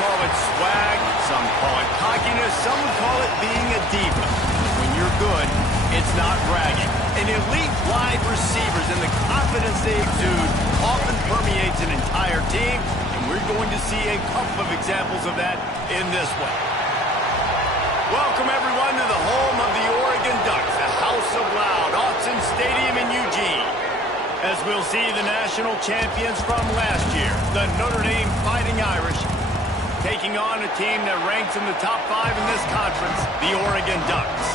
call it swag, some call it cockiness, some would call it being a diva. When you're good, it's not bragging. And elite wide receivers and the confidence they exude often permeates an entire team, and we're going to see a couple of examples of that in this one. Welcome, everyone, to the home of the Oregon Ducks, the House of Loud, Autzen Stadium in Eugene. As we'll see the national champions from last year, the Notre Dame Fighting Irish, taking on a team that ranks in the top 5 in this conference, the Oregon Ducks.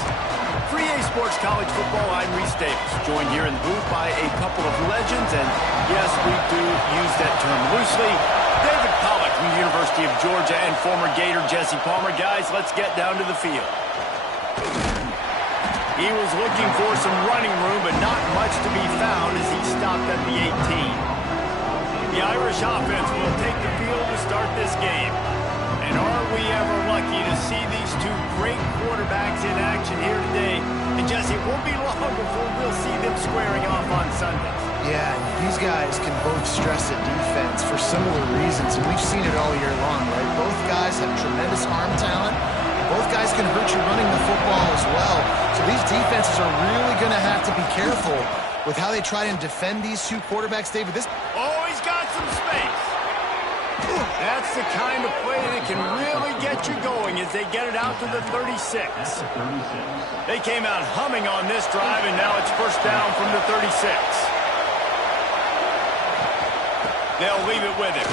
For EA Sports College Football, I'm Reese Davis, joined here in the booth by a couple of legends, and yes, we do use that term loosely. David Pollack from the University of Georgia and former Gator Jesse Palmer. Guys, let's get down to the field. He was looking for some running room, but not much to be found as he stopped at the 18. The Irish offense will take the field to start this game. And are we ever lucky to see these two great quarterbacks in action here today? And Jesse, it won't be long before we'll see them squaring off on Sundays. Yeah, these guys can both stress a defense for similar reasons, and we've seen it all year long, right? Both guys have tremendous arm talent. Both guys can hurt you running the football as well. So these defenses are really going to have to be careful with how they try and defend these two quarterbacks, David. Oh, he's got some space. That's the kind of play that can really get you going as they get it out to the 36. They came out humming on this drive, and now it's first down from the 36. They'll leave it with him.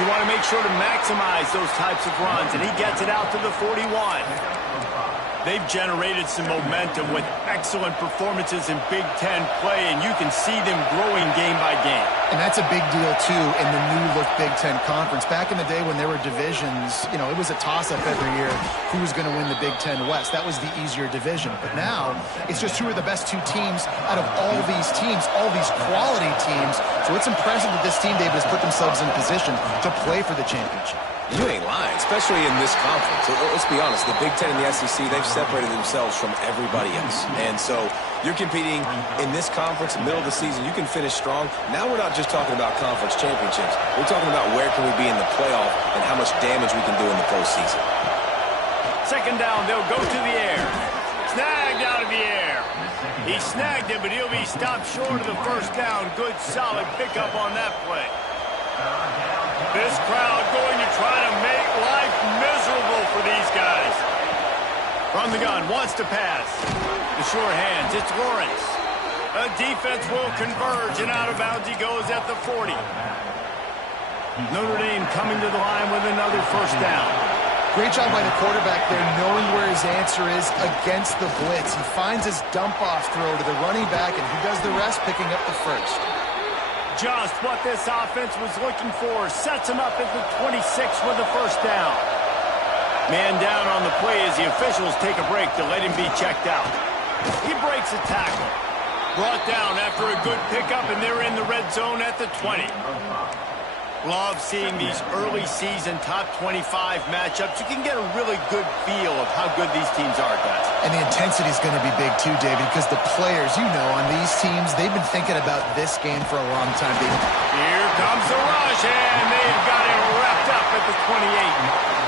You want to make sure to maximize those types of runs, and he gets it out to the 41. They've generated some momentum with excellent performances in Big Ten play, and you can see them growing game by game. And that's a big deal, too, in the new-look Big Ten Conference. Back in the day when there were divisions, you know, it was a toss-up every year who was going to win the Big Ten West. That was the easier division. But now, it's just who are the best two teams out of all these teams, all these quality teams. So it's impressive that this team, David, has put themselves in position to play for the championship. You ain't lying, especially in this conference. Let's be honest, the Big Ten and the SEC, they've separated themselves from everybody else. And so you're competing in this conference, middle of the season, you can finish strong. Now we're not just talking about conference championships. We're talking about where can we be in the playoff and how much damage we can do in the postseason. Second down, they'll go to the air. Snagged out of the air. He snagged it, but he'll be stopped short of the first down. Good, solid pickup on that play. This crowd going to try to make life miserable for these guys. From the gun, wants to pass. The sure hands, it's Lawrence. A defense will converge, and out of bounds he goes at the 40. Notre Dame coming to the line with another first down. Great job by the quarterback there, knowing where his answer is against the blitz. He finds his dump-off throw to the running back, and he does the rest, picking up the first. Just what this offense was looking for. Sets him up at the 26 with the first down. Man down on the play as the officials take a break to let him be checked out. He breaks a tackle. Brought down after a good pickup, and they're in the red zone at the 20. Love seeing these early season top 25 matchups. You can get a really good feel of how good these teams are, guys. And the intensity is going to be big too, David, because the players, you know, on these teams, they've been thinking about this game for a long time, David. Here comes the rush, and they've got it wrapped up at the 28.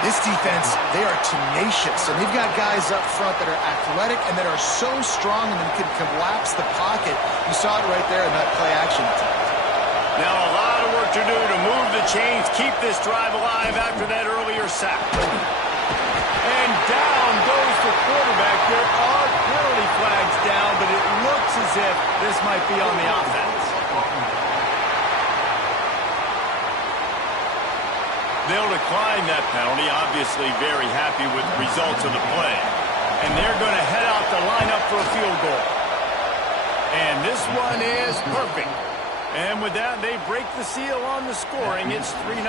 This defense, they are tenacious, and they've got guys up front that are athletic and that are so strong and can collapse the pocket. You saw it right there in that play action attempt. Now a lot of work to do to move the chains, keep this drive alive after that earlier sack. And down goes the quarterback. There are penalty flags down, but it looks as if this might be on the offense. They'll decline that penalty, obviously very happy with the results of the play. And they're going to head out the lineup for a field goal. And this one is perfect. And with that, they break the seal on the scoring. It's 3-0.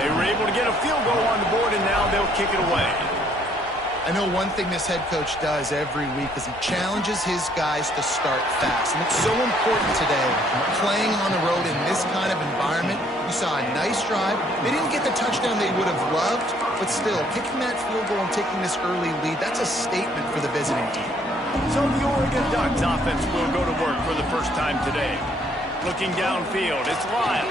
They were able to get a field goal on the board, and now they'll kick it away. I know one thing this head coach does every week is he challenges his guys to start fast. And it's so important today, playing on the road in this kind of environment. You saw a nice drive. They didn't get the touchdown they would have loved, but still, kicking that field goal and taking this early lead, that's a statement for the visiting team. So the Oregon Ducks offense will go to work for the first time today. Looking downfield, it's Lyle.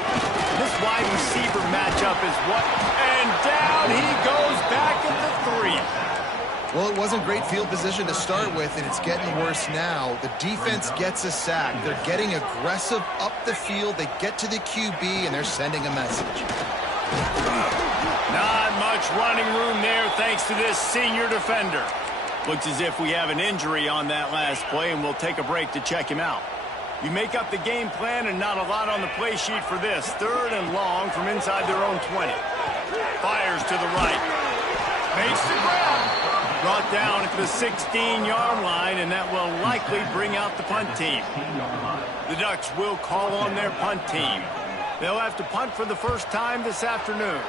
This wide receiver matchup is what? And down he goes back at the 3. Well, it wasn't great field position to start with, and it's getting worse now. The defense gets a sack. They're getting aggressive up the field. They get to the QB, and they're sending a message. Not much running room there thanks to this senior defender. Looks as if we have an injury on that last play, and we'll take a break to check him out. You make up the game plan and not a lot on the play sheet for this. 3rd and long from inside their own 20. Fires to the right. Makes the grab. Brought down at the 16-yard line, and that will likely bring out the punt team. The Ducks will call on their punt team. They'll have to punt for the first time this afternoon.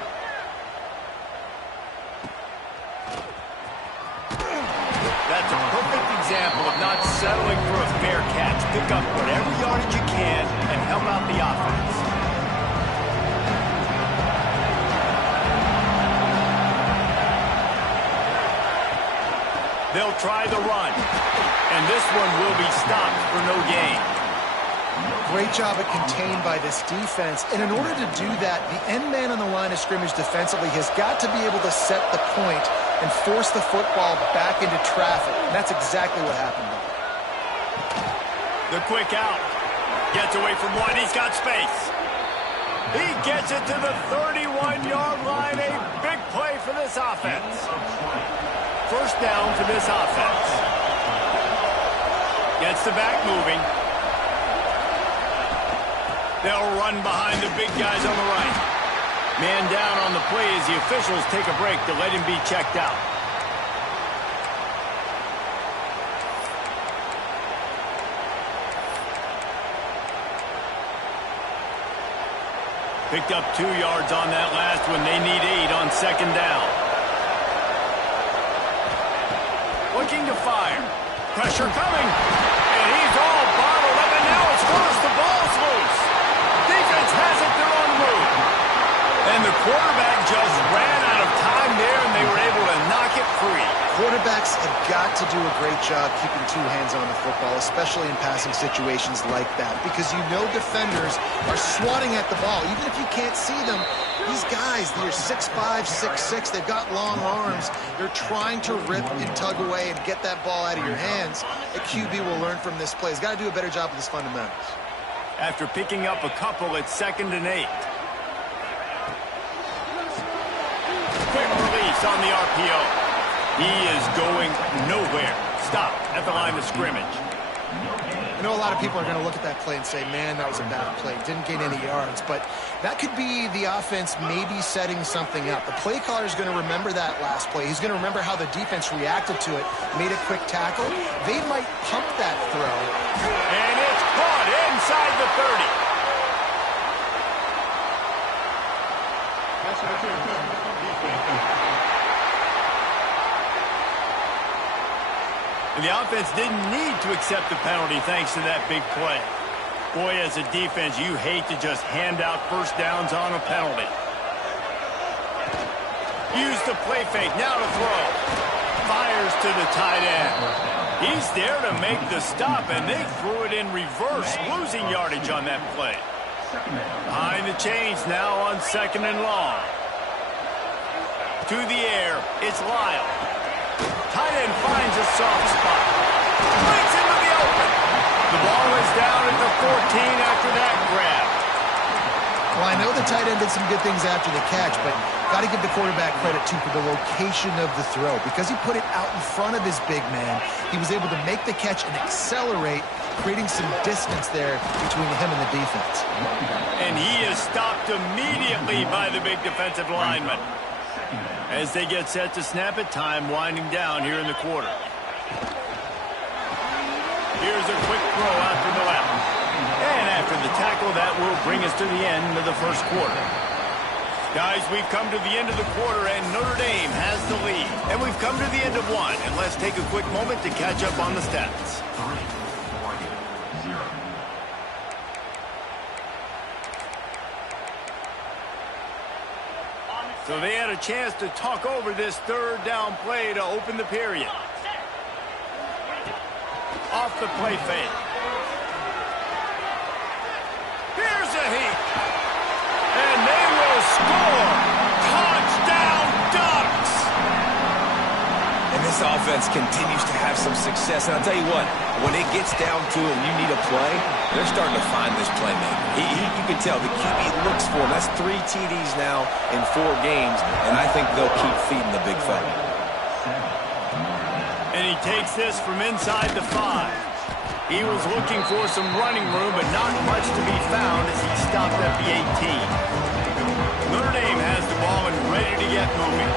That's a perfect example of not settling for a fair catch. Pick up whatever yardage you can and help out the offense. They'll try the run, and this one will be stopped for no gain. Great job at contained by this defense. And in order to do that, the end man on the line of scrimmage defensively has got to be able to set the point and force the football back into traffic. And that's exactly what happened. The quick out. Gets away from one. He's got space. He gets it to the 31-yard line. A big play for this offense. First down for this offense. Gets the back moving. They'll run behind the big guys on the right. Man down on the play as the officials take a break to let him be checked out. Picked up 2 yards on that last one. They need 8 on 2nd down. Looking to fire. Pressure coming. And he's all bottled up, and now it's forced. The ball's loose. Defense has it. They're on the move. And the quarterback just ran out of time there, and they were able to knock it free. Quarterbacks have got to do a great job keeping 2 hands on the football, especially in passing situations like that, because you know defenders are swatting at the ball. Even if you can't see them, these guys, they're 6'5", 6'6", they've got long arms. They're trying to rip and tug away and get that ball out of your hands. A QB will learn from this play. He's got to do a better job with his fundamentals. After picking up a couple at 2nd and 8. Quick release on the RPO. He is going nowhere. Stop at the line of scrimmage. I know a lot of people are going to look at that play and say, man, that was a bad play. Didn't gain any yards. But that could be the offense maybe setting something up. The play caller is going to remember that last play. He's going to remember how the defense reacted to it, made a quick tackle. They might pump that throw. And it's caught inside the 30. And the offense didn't need to accept the penalty thanks to that big play. Boy, as a defense, you hate to just hand out first downs on a penalty. Use the play fake, now to throw. Fires to the tight end. He's there to make the stop, and they threw it in reverse, losing yardage on that play. Behind the chains now on 2nd and long. To the air, it's Lyle. Tight end finds a soft spot. Breaks into the open. The ball is down at the 14 after that grab. Well, I know the tight end did some good things after the catch, but got to give the quarterback credit, too, for the location of the throw. Because he put it out in front of his big man, he was able to make the catch and accelerate, creating some distance there between him and the defense. And he is stopped immediately by the big defensive lineman. As they get set to snap it, time winding down here in the quarter. Here's a quick throw out to the left. And after the tackle, that will bring us to the end of the first quarter. Guys, we've come to the end of the quarter, and Notre Dame has the lead. And we've come to the end of one, and let's take a quick moment to catch up on the stats. So they had a chance to talk over this 3rd down play to open the period. Off the play fake. a heat. And they will score. Touchdown Ducks. And this offense continues to have some success. And I'll tell you what, when it gets down to it and you need a play, they're starting to find this playmaker. You can tell the QB looks for him. That's 3 TDs now in 4 games, and I think they'll keep feeding the big fella. And he takes this from inside the 5. He was looking for some running room, but not much to be found as he stopped at the 18. Notre Dame has the ball and ready to get moving.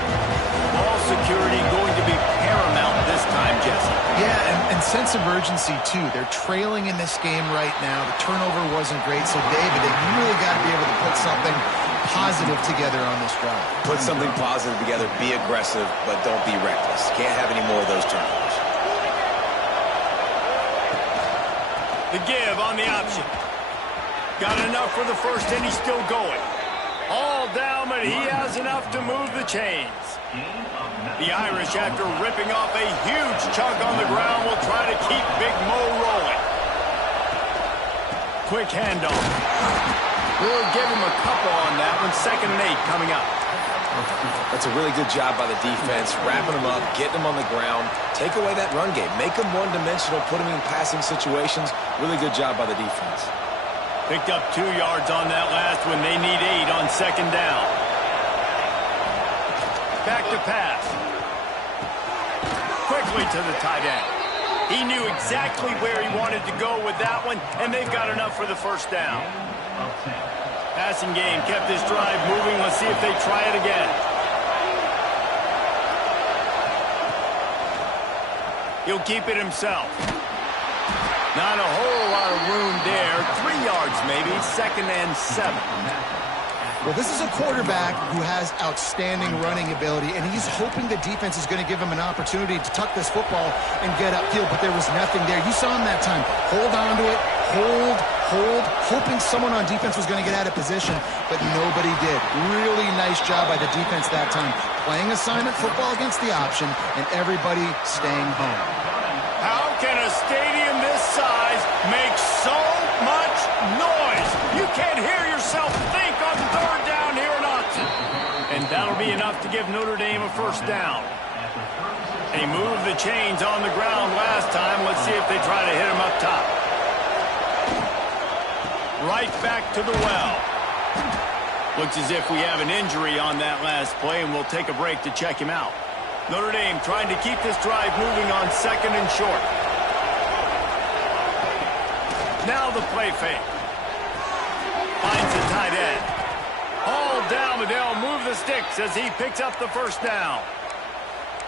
Ball security going to be paramount this time, Jesse. Yeah, and sense of urgency, too. They're trailing in this game right now. The turnover wasn't great, so David, they really got to be able to put something positive together on this drive. Put something positive together, be aggressive, but don't be reckless. Can't have any more of those turnovers. The give on the option. Got enough for the first, and he's still going. All down, but he has enough to move the chains. The Irish, after ripping off a huge chunk on the ground, will try to keep Big Mo rolling. Quick handoff. We'll give him a couple on that one. 2nd and 8 coming up. That's a really good job by the defense, wrapping them up, getting them on the ground. Take away that run game. Make them one-dimensional, put them in passing situations. Really good job by the defense. Picked up 2 yards on that last one. They need 8 on 2nd down. Back to pass. Quickly to the tight end. He knew exactly where he wanted to go with that one, and they've got enough for the first down. Passing game kept this drive moving. Let's see if they try it again. He'll keep it himself. Not a whole lot of room there. 3 yards maybe. 2nd and 7. Well, this is a quarterback who has outstanding running ability, and he's hoping the defense is going to give him an opportunity to tuck this football and get upfield, but there was nothing there. You saw him that time. Hold on to it. Hold, hoping someone on defense was going to get out of position, but nobody did. Really nice job by the defense that time. Playing assignment football against the option, and everybody staying home. How can a stadium this size make so much noise? You can't hear yourself think on 3rd down here in Austin. And that'll be enough to give Notre Dame a first down. They moved the chains on the ground last time. Let's see if they try to hit him up top. Right back to the well. Looks as if we have an injury on that last play, and we'll take a break to check him out. Notre Dame trying to keep this drive moving on 2nd and short. Now the play fake. Finds the tight end. All down, but they'll move the sticks as he picks up the first down.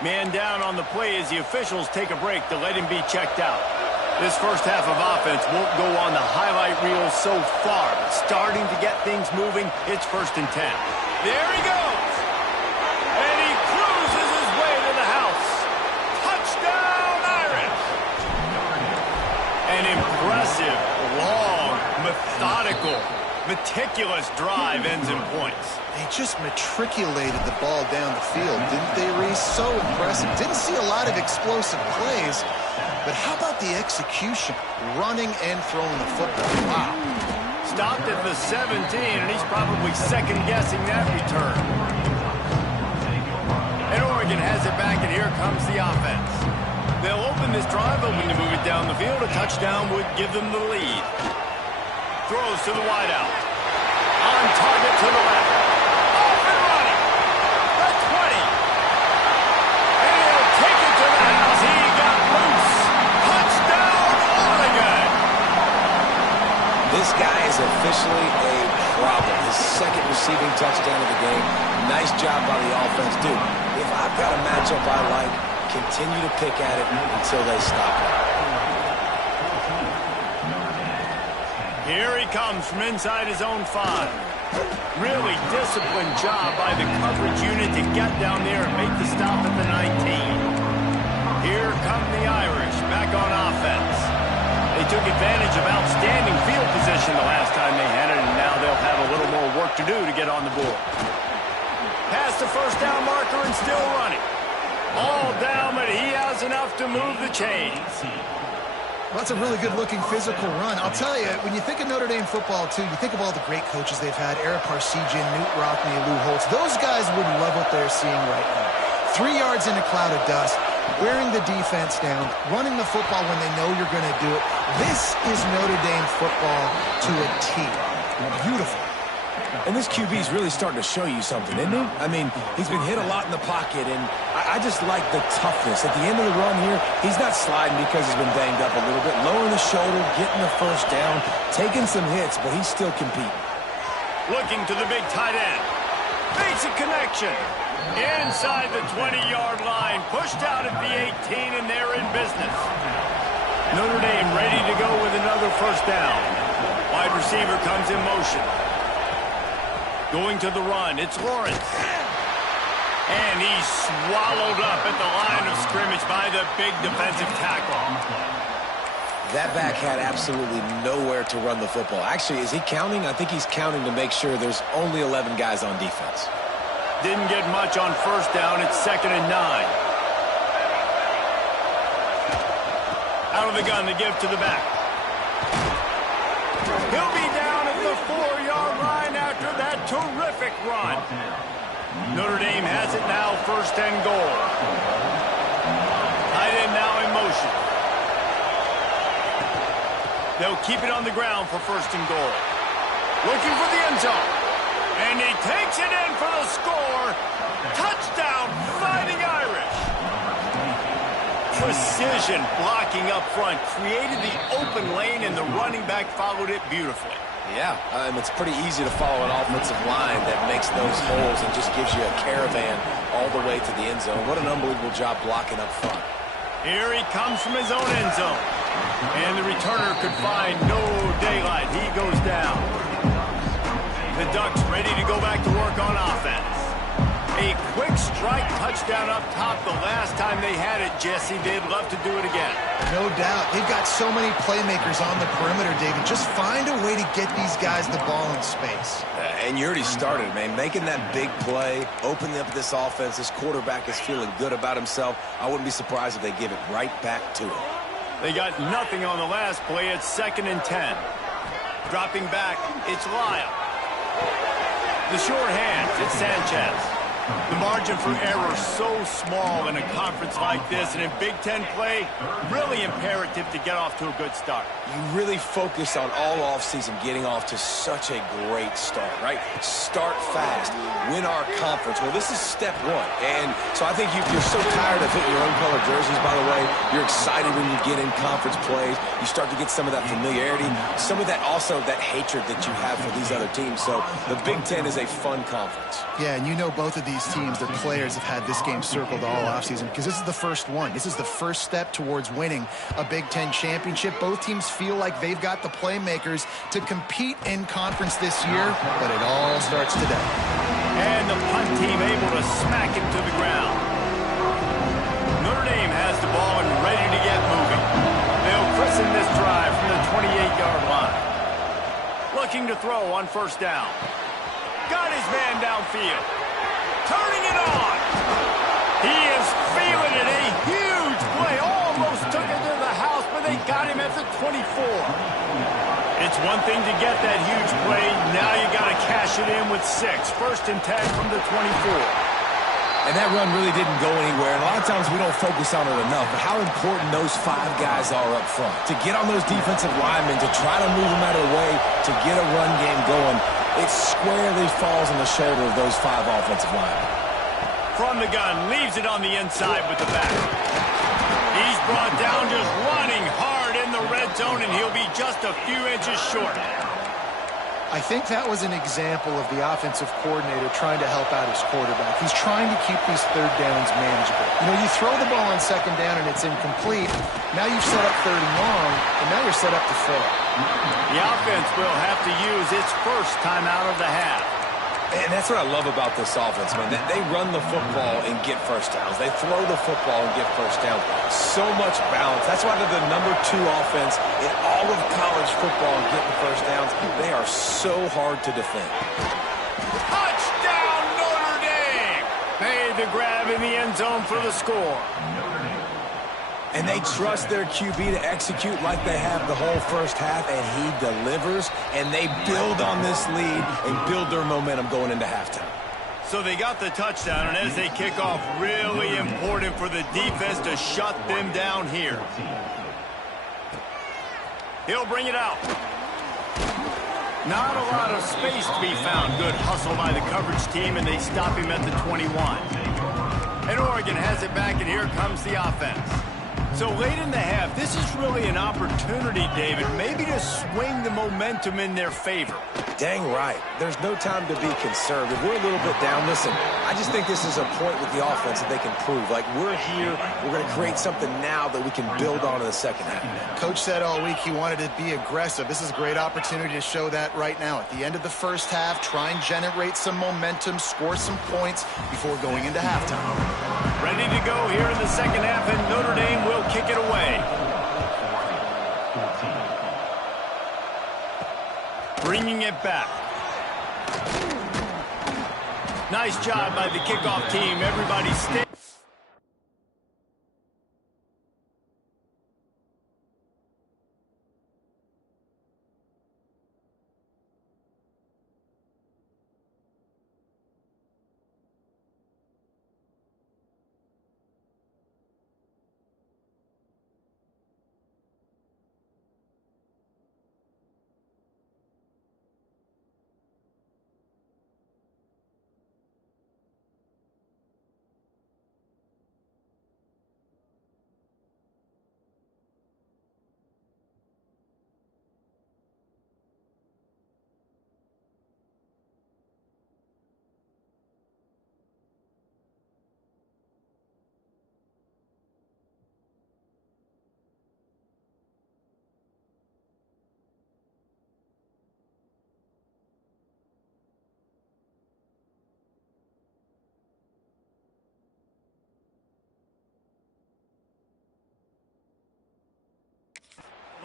Man down on the play as the officials take a break to let him be checked out. This first half of offense won't go on the highlight reel so far, but starting to get things moving, it's 1st and 10. There he goes. And he cruises his way to the house. Touchdown, Irish. An impressive, long, methodical, meticulous drive ends in points. They just matriculated the ball down the field, didn't they, Reese? So impressive. Didn't see a lot of explosive plays, but how about the execution? Running and throwing the football. Wow. Stopped at the 17, and he's probably second-guessing that return. And Oregon has it back, and here comes the offense. They'll open this drive, hoping to move it down the field. A touchdown would give them the lead. Throws to the wideout. On target to the left. Off and running. The 20. And he'll take it to the house. He got loose. Touchdown, Oregon. This guy is officially a problem. His 2nd receiving touchdown of the game. Nice job by the offense. Dude, if I've got a matchup I like, continue to pick at it until they stop it. Here he comes from inside his own 5. Really disciplined job by the coverage unit to get down there and make the stop at the 19. Here come the Irish back on offense. They took advantage of outstanding field position the last time they had it, and now they'll have a little more work to do to get on the board. Past the first down marker and still running. All down, but he has enough to move the chains. Well, that's a really good-looking physical run. I'll tell you, when you think of Notre Dame football, too, you think of all the great coaches they've had, Eric Parsegian, Newt Rockne, Lou Holtz. Those guys would love what they're seeing right now. 3 yards in a cloud of dust, wearing the defense down, running the football when they know you're going to do it. This is Notre Dame football to a T. Beautiful. And this QB is really starting to show you something, isn't he? I mean, he's been hit a lot in the pocket, and I just like the toughness. At the end of the run here, he's not sliding because he's been banged up a little bit. Lowering the shoulder, getting the first down, taking some hits, but he's still competing. Looking to the big tight end. Basic connection. Inside the 20-yard line. Pushed out at the 18, and they're in business. Notre Dame ready to go with another first down. Wide receiver comes in motion. Going to the run, it's Lawrence. And he's swallowed up at the line of scrimmage by the big defensive tackle. That back had absolutely nowhere to run the football. Actually, is he counting? I think he's counting to make sure there's only 11 guys on defense. Didn't get much on first down. It's 2nd and 9. Out of the gun, the give to the back. He'll be down at the 4-yard line after that terrific run. Notre Dame has it now, 1st and goal. Tight end now in motion. They'll keep it on the ground for 1st and goal. Looking for the end zone. And he takes it in for the score. Touchdown, Fighting Irish. Precision blocking up front. Created the open lane, and the running back followed it beautifully. Yeah, it's pretty easy to follow an offensive line that makes those holes and just gives you a caravan all the way to the end zone. What an unbelievable job blocking up front. Here he comes from his own end zone. And the returner could find no daylight. He goes down. The Ducks ready to go back to work on offense. A quick strike touchdown up top the last time they had it, Jesse. They'd love to do it again. No doubt. They've got so many playmakers on the perimeter, David. Just find a way to get these guys the ball in space. And you already started, man. Making that big play, opening up this offense. This quarterback is feeling good about himself. I wouldn't be surprised if they give it right back to him. They got nothing on the last play. It's 2nd and 10. Dropping back, it's Lyle. The short hands, it's Sanchez. The margin for error so small in a conference like this, and in Big Ten play, really imperative to get off to a good start. You really focus on all offseason getting off to such a great start, right? Start fast, win our conference. Well, this is step 1. And so I think you're so tired of hitting your own color jerseys, by the way. You're excited when you get in conference plays. You start to get some of that familiarity, some of that also that hatred that you have for these other teams. So the Big Ten is a fun conference. Yeah, and you know both of these teams, their players have had this game circled all offseason because this is the first one. This is the first step towards winning a Big Ten championship. Both teams feel like they've got the playmakers to compete in conference this year, but it all starts today. And the punt team able to smack him to the ground. Notre Dame has the ball and ready to get moving. They'll christen this drive from the 28-yard line. Looking to throw on 1st down. Got his man downfield. Turning it on. He is feeling it. A huge play. Almost took it to the house, but they got him at the 24. It's one thing to get that huge play. Now you got to cash it in with 6. 1st and 10 from the 24. And that run really didn't go anywhere. And a lot of times we don't focus on it enough, but how important those 5 guys are up front. To get on those defensive linemen, to try to move them out of the way, to get a run game going, it squarely falls on the shoulder of those 5 offensive linemen. From the gun, leaves it on the inside with the back. He's brought down just running hard in the red zone, and he'll be just a few inches short. I think that was an example of the offensive coordinator trying to help out his quarterback. He's trying to keep these 3rd downs manageable. You know, you throw the ball on 2nd down and it's incomplete. Now you've set up 3rd and long, and now you're set up to fail. The offense will have to use its first time out of the half. And that's what I love about this offense, man. They run the football and get first downs. They throw the football and get first downs. So much balance. That's why they're the #2 offense in all of college football and getting first downs. They are so hard to defend. Touchdown, Notre Dame! Made the grab in the end zone for the score. And they trust their QB to execute like they have the whole first half, and he delivers, and they build on this lead and build their momentum going into halftime. So they got the touchdown, and as they kick off, really important for the defense to shut them down here. He'll bring it out. Not a lot of space to be found. Good hustle by the coverage team, and they stop him at the 21. And Oregon has it back, and here comes the offense. So late in the half, this is really an opportunity, David, maybe to swing the momentum in their favor. Dang right. There's no time to be concerned. If we're a little bit down, listen, I just think this is a point with the offense that they can prove. Like, we're here, we're going to create something now that we can build on in the second half. Coach said all week he wanted to be aggressive. This is a great opportunity to show that right now. At the end of the first half, try and generate some momentum, score some points before going into halftime. Ready to go here in the second half, and Notre Dame will kick it away. Bringing it back. Nice job by the kickoff team. Everybody stay.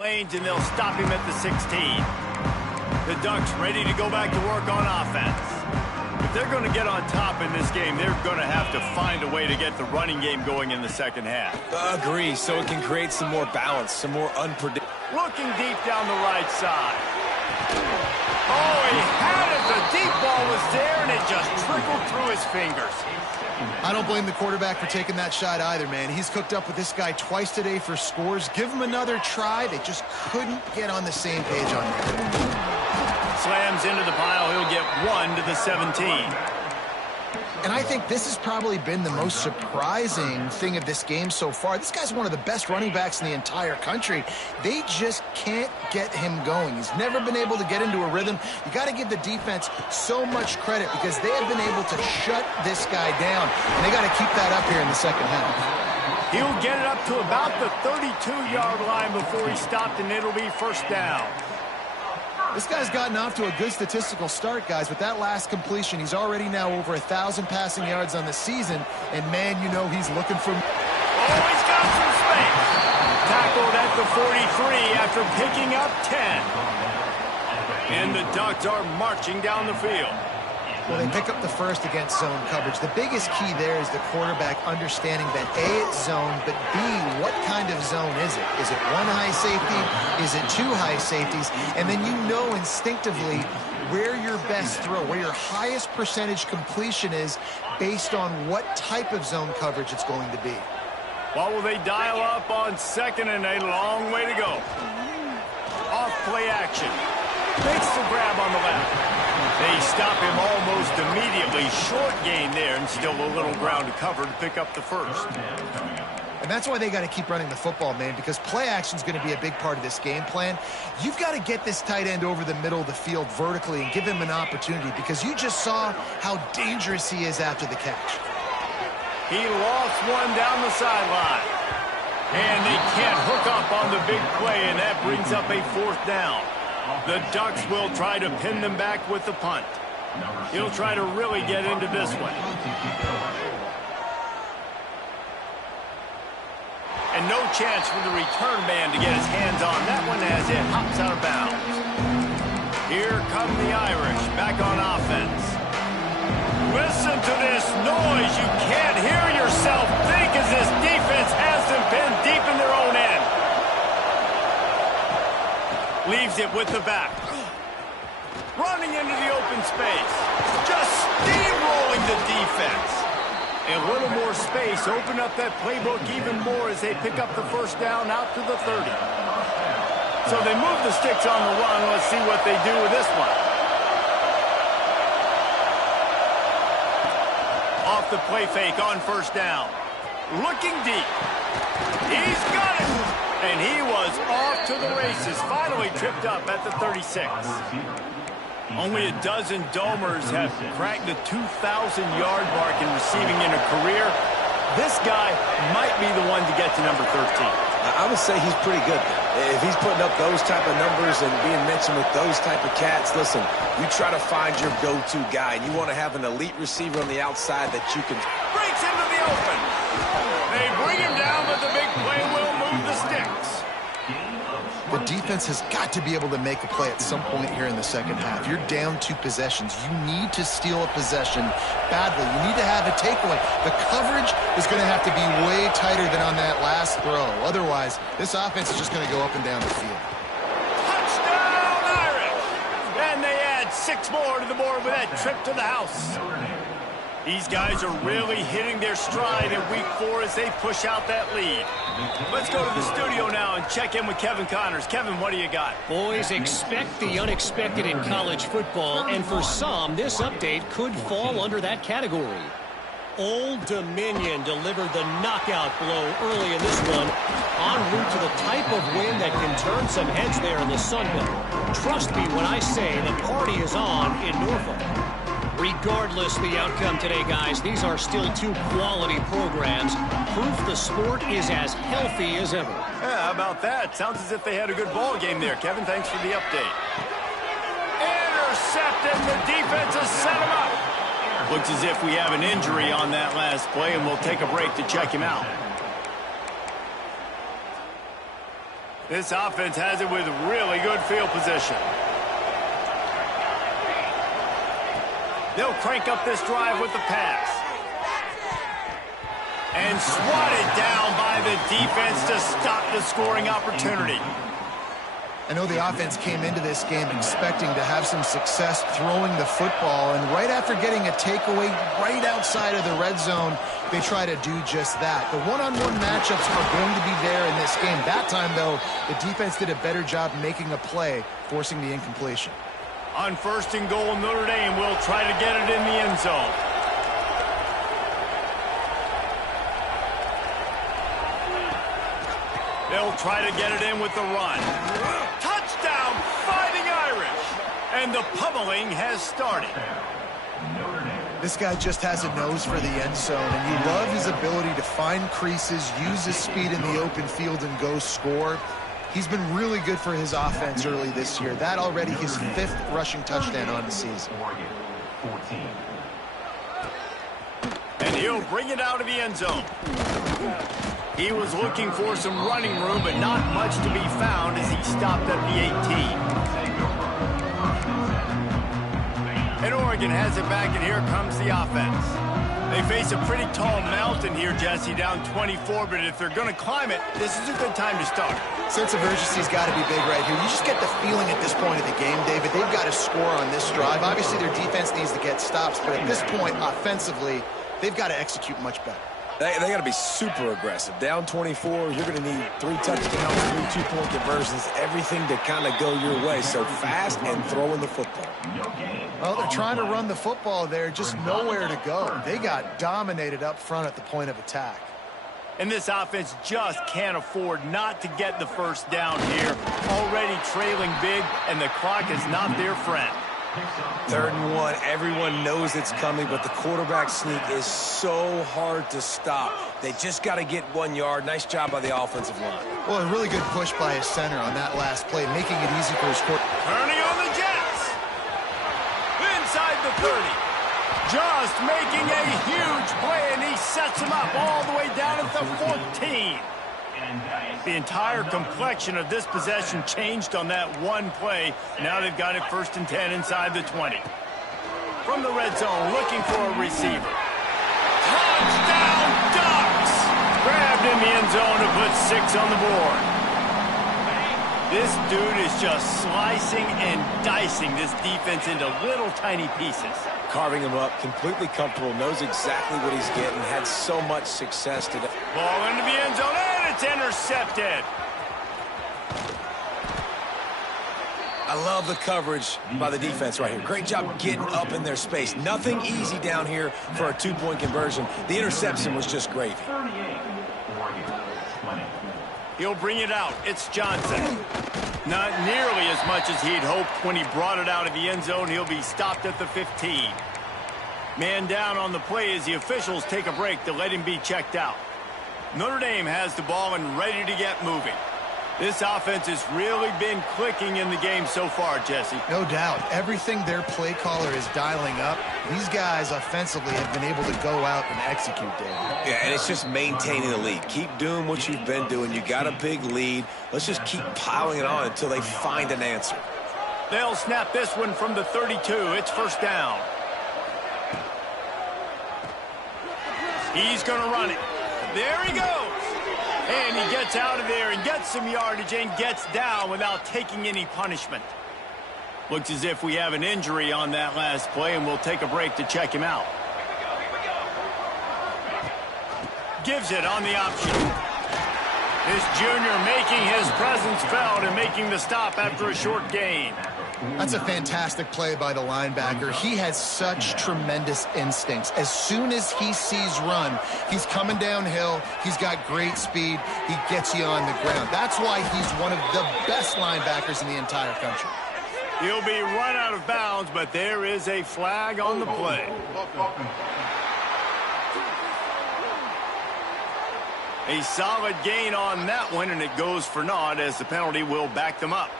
Lanes, and they'll stop him at the 16. The Ducks ready to go back to work on offense. If they're going to get on top in this game, they're going to have to find a way to get the running game going in the second half. Agree, so it can create some more balance, some more unpredictable. Looking deep down the right side. Oh, he had it. The deep ball was there, and it just trickled through his fingers. I don't blame the quarterback for taking that shot either, man. He's cooked up with this guy twice today for scores. Give him another try. They just couldn't get on the same page on that. Slams into the pile. He'll get 1 to the 17. And I think this has probably been the most surprising thing of this game so far. This guy's one of the best running backs in the entire country. They just can't get him going. He's never been able to get into a rhythm. You got to give the defense so much credit because they have been able to shut this guy down. And they got to keep that up here in the second half. He'll get it up to about the 32-yard line before he stopped, and it'll be first down. This guy's gotten off to a good statistical start, guys. With that last completion, he's already now over 1,000 passing yards on the season. And, man, you know he's looking for... Oh, he's got some space. Tackled at the 43 after picking up 10. And the Ducks are marching down the field. Well, they pick up the first against zone coverage. The biggest key there is the quarterback understanding that A, it's zone, but B, what kind of zone is it? Is it one high safety? Is it two high safeties? And then you know instinctively where your best throw, where your highest percentage completion is based on what type of zone coverage it's going to be. What will they dial up on second, and a long way to go? Off play action. Makes the grab on the left. They stop him almost immediately. Short gain there, and still a little ground to cover to pick up the first. And that's why they got to keep running the football, man, because play action is going to be a big part of this game plan. You've got to get this tight end over the middle of the field vertically and give him an opportunity, because you just saw how dangerous he is after the catch. He lost one down the sideline. And they can't hook up on the big play, and that brings up a fourth down. The Ducks will try to pin them back with the punt. He'll try to really get into this one. And no chance for the return man to get his hands on that one as it hops out of bounds. Here come the Irish back on offense. Listen to this noise. You can't hear yourself think as this defense has them pinned deep in saves it with the back. Running into the open space. Just steamrolling the defense. A little more space. Open up that playbook even more as they pick up the first down out to the 30. So they move the sticks on the run. Let's see what they do with this one. Off the play fake on first down. Looking deep. He's got it. And he was off to the races. Finally tripped up at the 36. Only a dozen Domers have cracked the 2,000-yard mark in receiving in a career. This guy might be the one to get to number 13. I would say he's pretty good. If he's putting up those type of numbers and being mentioned with those type of cats, listen, you try to find your go-to guy, and you want to have an elite receiver on the outside that you can... Breaks into the open. They bring him down, but the big play will move the sticks. The defense has got to be able to make a play at some point here in the second half. You're down 2 possessions. You need to steal a possession badly. You need to have a takeaway. The coverage is going to have to be way tighter than on that last throw. Otherwise, this offense is just going to go up and down the field. Touchdown, Irish! And they add 6 more to the board with that trip to the house. These guys are really hitting their stride in week 4 as they push out that lead. Let's go to the studio now and check in with Kevin Connors. Kevin, what do you got? Boys, expect the unexpected in college football, and for some, this update could fall under that category. Old Dominion delivered the knockout blow early in this one, en route to the type of win that can turn some heads there in the Sun Belt. Trust me when I say the party is on in Norfolk. Regardless the outcome today, guys, these are still 2 quality programs. Proof the sport is as healthy as ever. Yeah, how about that? Sounds as if they had a good ball game there. Kevin, thanks for the update. Intercepted. The defense has set him up. Looks as if we have an injury on that last play, and we'll take a break to check him out. This offense has it with really good field position. They'll crank up this drive with the pass. And swatted down by the defense to stop the scoring opportunity. I know the offense came into this game expecting to have some success throwing the football, and right after getting a takeaway right outside of the red zone, they try to do just that. The one-on-one matchups are going to be there in this game. That time, though, the defense did a better job making a play, forcing the incompletion. On 1st and goal, Notre Dame will try to get it in the end zone. They'll try to get it in with the run. Touchdown, Fighting Irish! And the pummeling has started. This guy just has a nose for the end zone, and you love his ability to find creases, use his speed in the open field, and go score. He's been really good for his offense early this year. That already his 5th rushing touchdown on the season. And he'll bring it out of the end zone. He was looking for some running room, but not much to be found as he stopped at the 18. And Oregon has it back, and here comes the offense. They face a pretty tall mountain here, Jesse, down 24, but if they're going to climb it, this is a good time to start. Sense of urgency's got to be big right here. You just get the feeling at this point of the game, David, they've got to score on this drive. Obviously, their defense needs to get stops, but at this point, offensively, they've got to execute much better. They got to be super aggressive. Down 24, you're going to need 3 touchdowns, 3 2-point conversions, everything to kind of go your way. So fast and throwing the football. Well, they're trying to run the football there, just nowhere to go. They got dominated up front at the point of attack. And this offense just can't afford not to get the first down here. Already trailing big, and the clock is not their friend. 3rd and 1, everyone knows it's coming, but the quarterback sneak is so hard to stop. They just got to get 1 yard. Nice job by the offensive line. Well, a really good push by his center on that last play, making it easy for his quarterback. Turning on the Jets. Inside the 30. Just making a huge play, and he sets him up all the way down at the 14. The entire complexion of this possession changed on that one play. Now they've got it 1st and 10 inside the 20. From the red zone, looking for a receiver. Touchdown, Ducks! Grabbed in the end zone to put 6 on the board. This dude is just slicing and dicing this defense into little tiny pieces. Carving him up, completely comfortable, knows exactly what he's getting, had so much success today. Ball into the end zone, and it's intercepted. I love the coverage by the defense right here. Great job getting up in their space. Nothing easy down here for a two-point conversion. The interception was just gravy. He'll bring it out. It's Johnson. Not nearly as much as he'd hoped when he brought it out of the end zone. He'll be stopped at the 15. Man down on the play as the officials take a break to let him be checked out. Notre Dame has the ball and ready to get moving. This offense has really been clicking in the game so far, Jesse. No doubt. Everything their play caller is dialing up, these guys offensively have been able to go out and execute, David. Yeah, and it's just maintaining the lead. Keep doing what you've been doing. You got a big lead. Let's just keep piling it on until they find an answer. They'll snap this one from the 32. It's first down. He's going to run it. There he goes. And he gets out of there and gets some yardage and gets down without taking any punishment. Looks as if we have an injury on that last play, and we'll take a break to check him out. Gives it on the option. This junior making his presence felt and making the stop after a short gain. That's a fantastic play by the linebacker. He has such tremendous instincts. As soon as he sees run, he's coming downhill. He's got great speed. He gets you on the ground. That's why he's one of the best linebackers in the entire country. He'll be run out of bounds, but there is a flag on the play. A solid gain on that one, and it goes for naught as the penalty will back them up.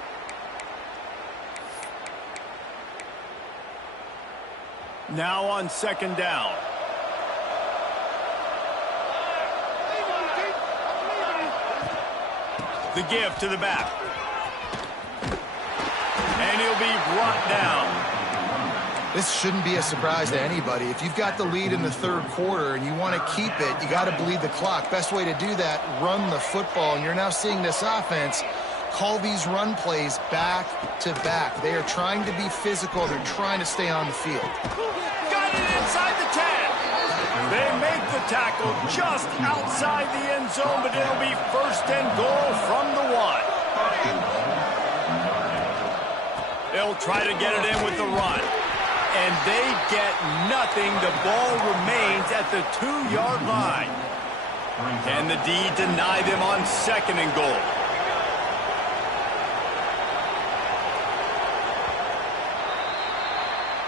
Now on second down. The give to the back. And he'll be brought down. This shouldn't be a surprise to anybody. If you've got the lead in the third quarter and you want to keep it, you got to bleed the clock. Best way to do that, run the football. And you're now seeing this offense call these run plays back to back. They are trying to be physical. They're trying to stay on the field. Got it inside the 10. They make the tackle just outside the end zone, but it'll be first and goal from the 1. They'll try to get it in with the run. And they get nothing. The ball remains at the 2-yard line. And the D deny them on second and goal.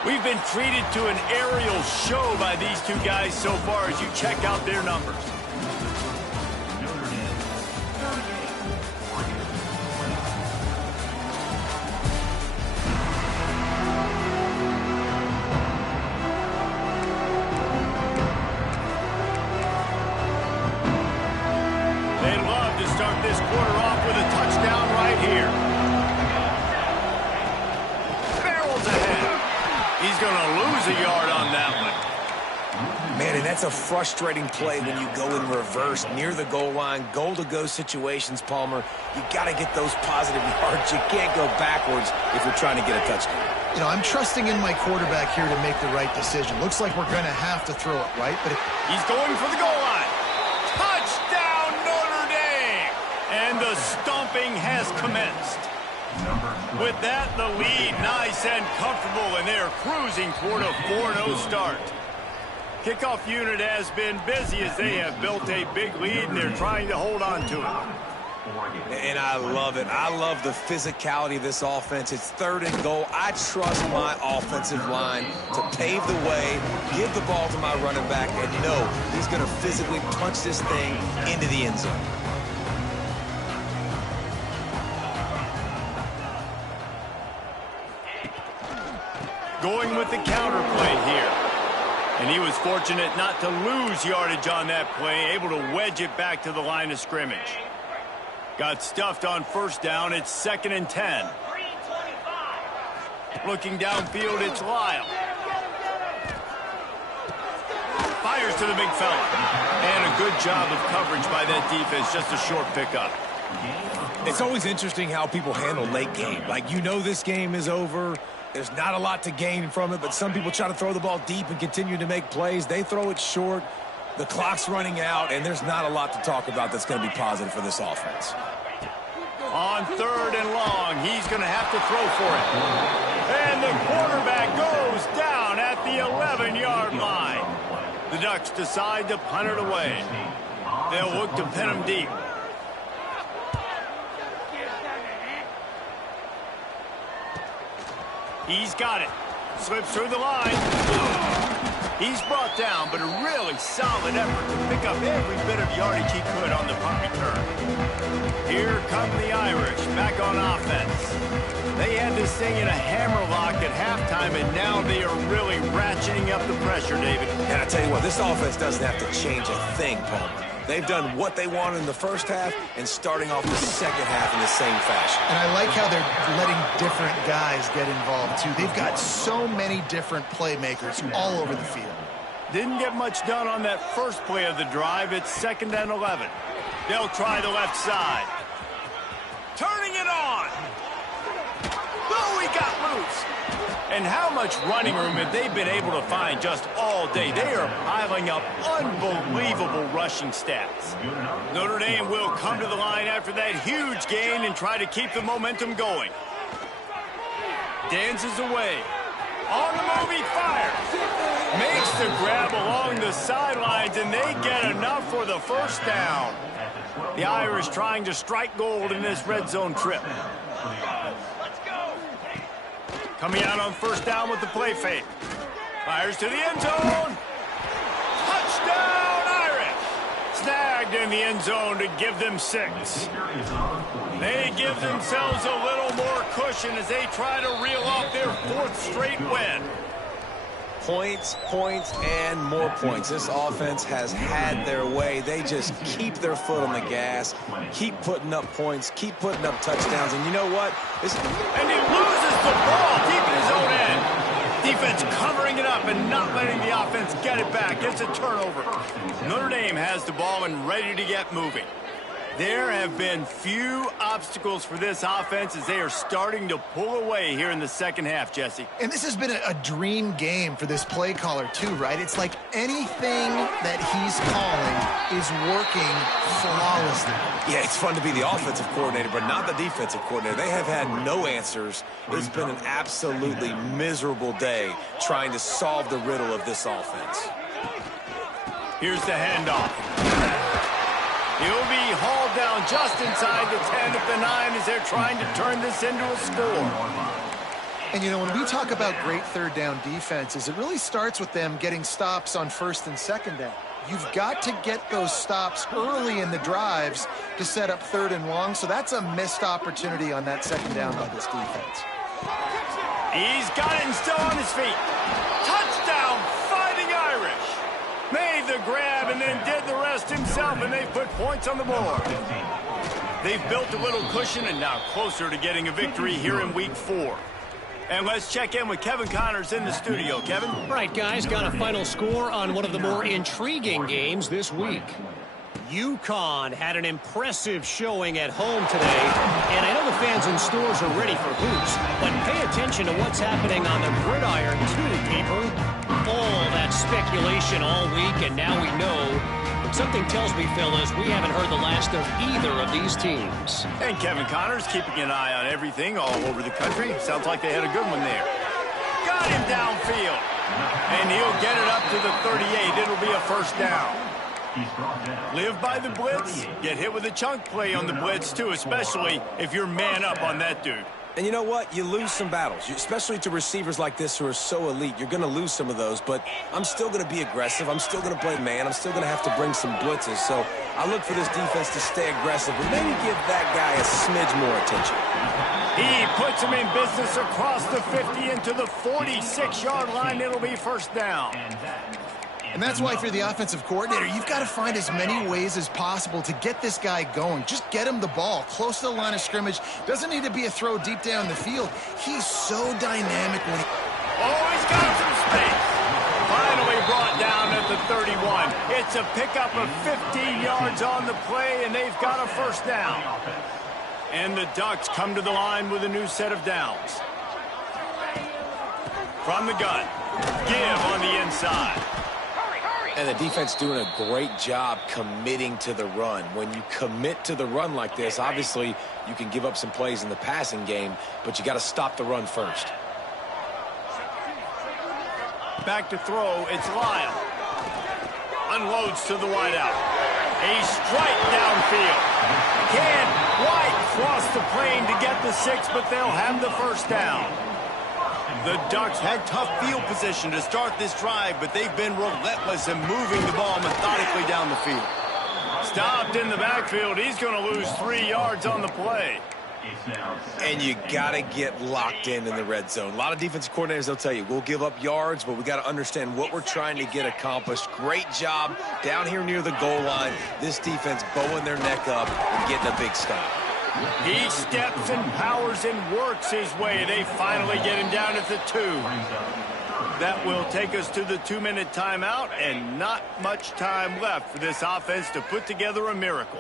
We've been treated to an aerial show by these two guys so far as you check out their numbers. They'd love to start this quarter off with a touchdown right here. Barrels ahead. He's going to lose a yard on that one. Man, and that's a frustrating play when you go in reverse near the goal line, goal-to-go situations, Palmer. You got to get those positive yards. You can't go backwards if you're trying to get a touchdown. You know, I'm trusting in my quarterback here to make the right decision. Looks like we're going to have to throw it, right? But he's going for the goal line. Touchdown, Notre Dame! And the stomping has commenced. With that, the lead nice and comfortable, and they're cruising toward a 4-0 start. Kickoff unit has been busy as they have built a big lead, and they're trying to hold on to it. And I love it. I love the physicality of this offense. It's third and goal. I trust my offensive line to pave the way, give the ball to my running back, and know he's going to physically punch this thing into the end zone. Going with the counter play here. And he was fortunate not to lose yardage on that play, able to wedge it back to the line of scrimmage. Got stuffed on first down. It's 2nd and 10. Looking downfield, it's Lyle. Fires to the big fella. And a good job of coverage by that defense. Just a short pickup. It's always interesting how people handle late game. Like, you know this game is over. There's not a lot to gain from it, but some people try to throw the ball deep and continue to make plays. They throw it short. The clock's running out, and there's not a lot to talk about that's going to be positive for this offense. On 3rd and long, he's going to have to throw for it. And the quarterback goes down at the 11-yard line. The Ducks decide to punt it away. They'll look to pin him deep. He's got it. Slips through the line. He's brought down, but a really solid effort to pick up every bit of yardage he could on the punt return. Here come the Irish back on offense. They had this thing in a hammerlock at halftime, and now they are really ratcheting up the pressure, David. And I tell you what, this offense doesn't have to change a thing, Palmer. They've done what they wanted in the first half and starting off the second half in the same fashion. And I like how they're letting different guys get involved, too. They've got so many different playmakers all over the field. Didn't get much done on that first play of the drive. It's 2nd and 11. They'll try the left side. Turning it on. Oh, he got loose. And how much running room have they been able to find just all day? They are piling up unbelievable rushing stats. Notre Dame will come to the line after that huge gain and try to keep the momentum going. Dances away. On the move, he fires. Makes the grab along the sidelines, and they get enough for the first down. The Irish trying to strike gold in this red zone trip. Coming out on 1st down with the play fake. Fires to the end zone. Touchdown, Irish! Snagged in the end zone to give them 6. They give themselves a little more cushion as they try to reel off their 4th straight win. Points, points, and more points. This offense has had their way. They just keep their foot on the gas, keep putting up points, keep putting up touchdowns. And you know what? And he loses the ball deep in his own end. Defense covering it up and not letting the offense get it back. It's a turnover. Notre Dame has the ball and ready to get moving. There have been few obstacles for this offense as they are starting to pull away here in the second half, Jesse. And this has been a dream game for this play caller, too, right? It's like anything that he's calling is working flawlessly. Yeah, it's fun to be the offensive coordinator, but not the defensive coordinator. They have had no answers. It's been an absolutely miserable day trying to solve the riddle of this offense. Here's the handoff. He'll be hauled down just inside the 10 at the 9 as they're trying to turn this into a score. And, you know, when we talk about great 3rd down defenses, it really starts with them getting stops on 1st and 2nd down. You've got to get those stops early in the drives to set up 3rd and long, so that's a missed opportunity on that 2nd down by this defense. He's got it and still on his feet. Touchdown, Fighting Irish. Made the grab and then did the rest himself, and they put points on the board. They've built a little cushion and now closer to getting a victory here in Week 4. And let's check in with Kevin Connors in the studio. Kevin? Right, guys, got a final score on one of the more intriguing games this week. UConn had an impressive showing at home today, and I know the fans in stores are ready for hoops, but pay attention to what's happening on the gridiron too, people. All that speculation all week, and now we know. But something tells me, fellas, we haven't heard the last of either of these teams. And Kevin Connors keeping an eye on everything all over the country. Sounds like they had a good one there. Got him downfield. And he'll get it up to the 38. It'll be a first down. Live by the blitz. Get hit with a chunk play on the blitz, too, especially if you're man up on that dude. And you know what? You lose some battles, especially to receivers like this who are so elite. You're going to lose some of those, but I'm still going to be aggressive. I'm still going to play man. I'm still going to have to bring some blitzes. So I look for this defense to stay aggressive and maybe give that guy a smidge more attention. He puts him in business across the 50 into the 46-yard line. It'll be first down. And that's why if you're the offensive coordinator, you've got to find as many ways as possible to get this guy going. Just get him the ball close to the line of scrimmage. Doesn't need to be a throw deep down the field. He's so dynamic when he... Oh, he's got some space. Finally brought down at the 31. It's a pickup of 15 yards on the play, and they've got a first down. And the Ducks come to the line with a new set of downs. From the gun, give on the inside. And the defense doing a great job committing to the run. When you commit to the run like this, obviously you can give up some plays in the passing game, but you got to stop the run first. Back to throw, it's Lyle. Unloads to the wideout. A strike downfield. Can White cross the plane to get the 6, but they'll have the first down. The Ducks had tough field position to start this drive, but they've been relentless in moving the ball methodically down the field. Stopped in the backfield. He's going to lose 3 yards on the play. And you got to get locked in the red zone. A lot of defensive coordinators, they'll tell you, we'll give up yards, but we got to understand what we're trying to get accomplished. Great job down here near the goal line. This defense bowing their neck up and getting a big stop. He steps and powers and works his way. They finally get him down at the 2. That will take us to the 2-minute timeout, and not much time left for this offense to put together a miracle.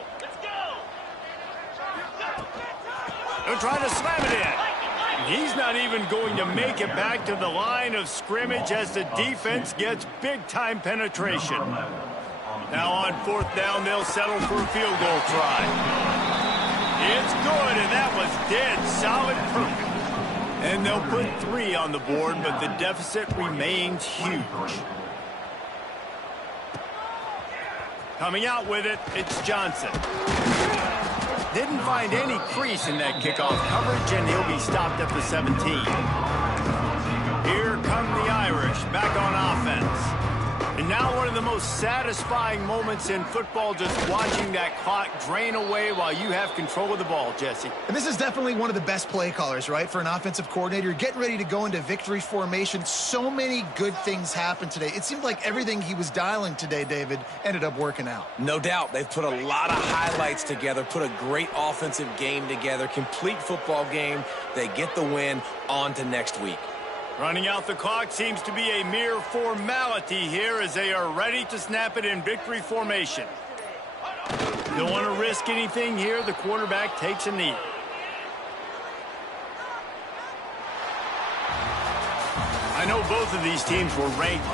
They're trying to slam it in. He's not even going to make it back to the line of scrimmage as the defense gets big-time penetration. Now on 4th down, they'll settle for a field goal try. It's good, and that was dead solid perfect. And they'll put 3 on the board, but the deficit remains huge. Coming out with it, it's Johnson. Didn't find any crease in that kickoff coverage, and he'll be stopped at the 17. Here come the Irish back on offense. And now one of the most satisfying moments in football, just watching that clock drain away while you have control of the ball, Jesse. And this is definitely one of the best play callers, right, for an offensive coordinator. Getting ready to go into victory formation. So many good things happened today. It seemed like everything he was dialing today, David, ended up working out. No doubt. They've put a lot of highlights together, put a great offensive game together, complete football game. They get the win. On to next week. Running out the clock seems to be a mere formality here as they are ready to snap it in victory formation. Don't want to risk anything here. The quarterback takes a knee. I know both of these teams were ranked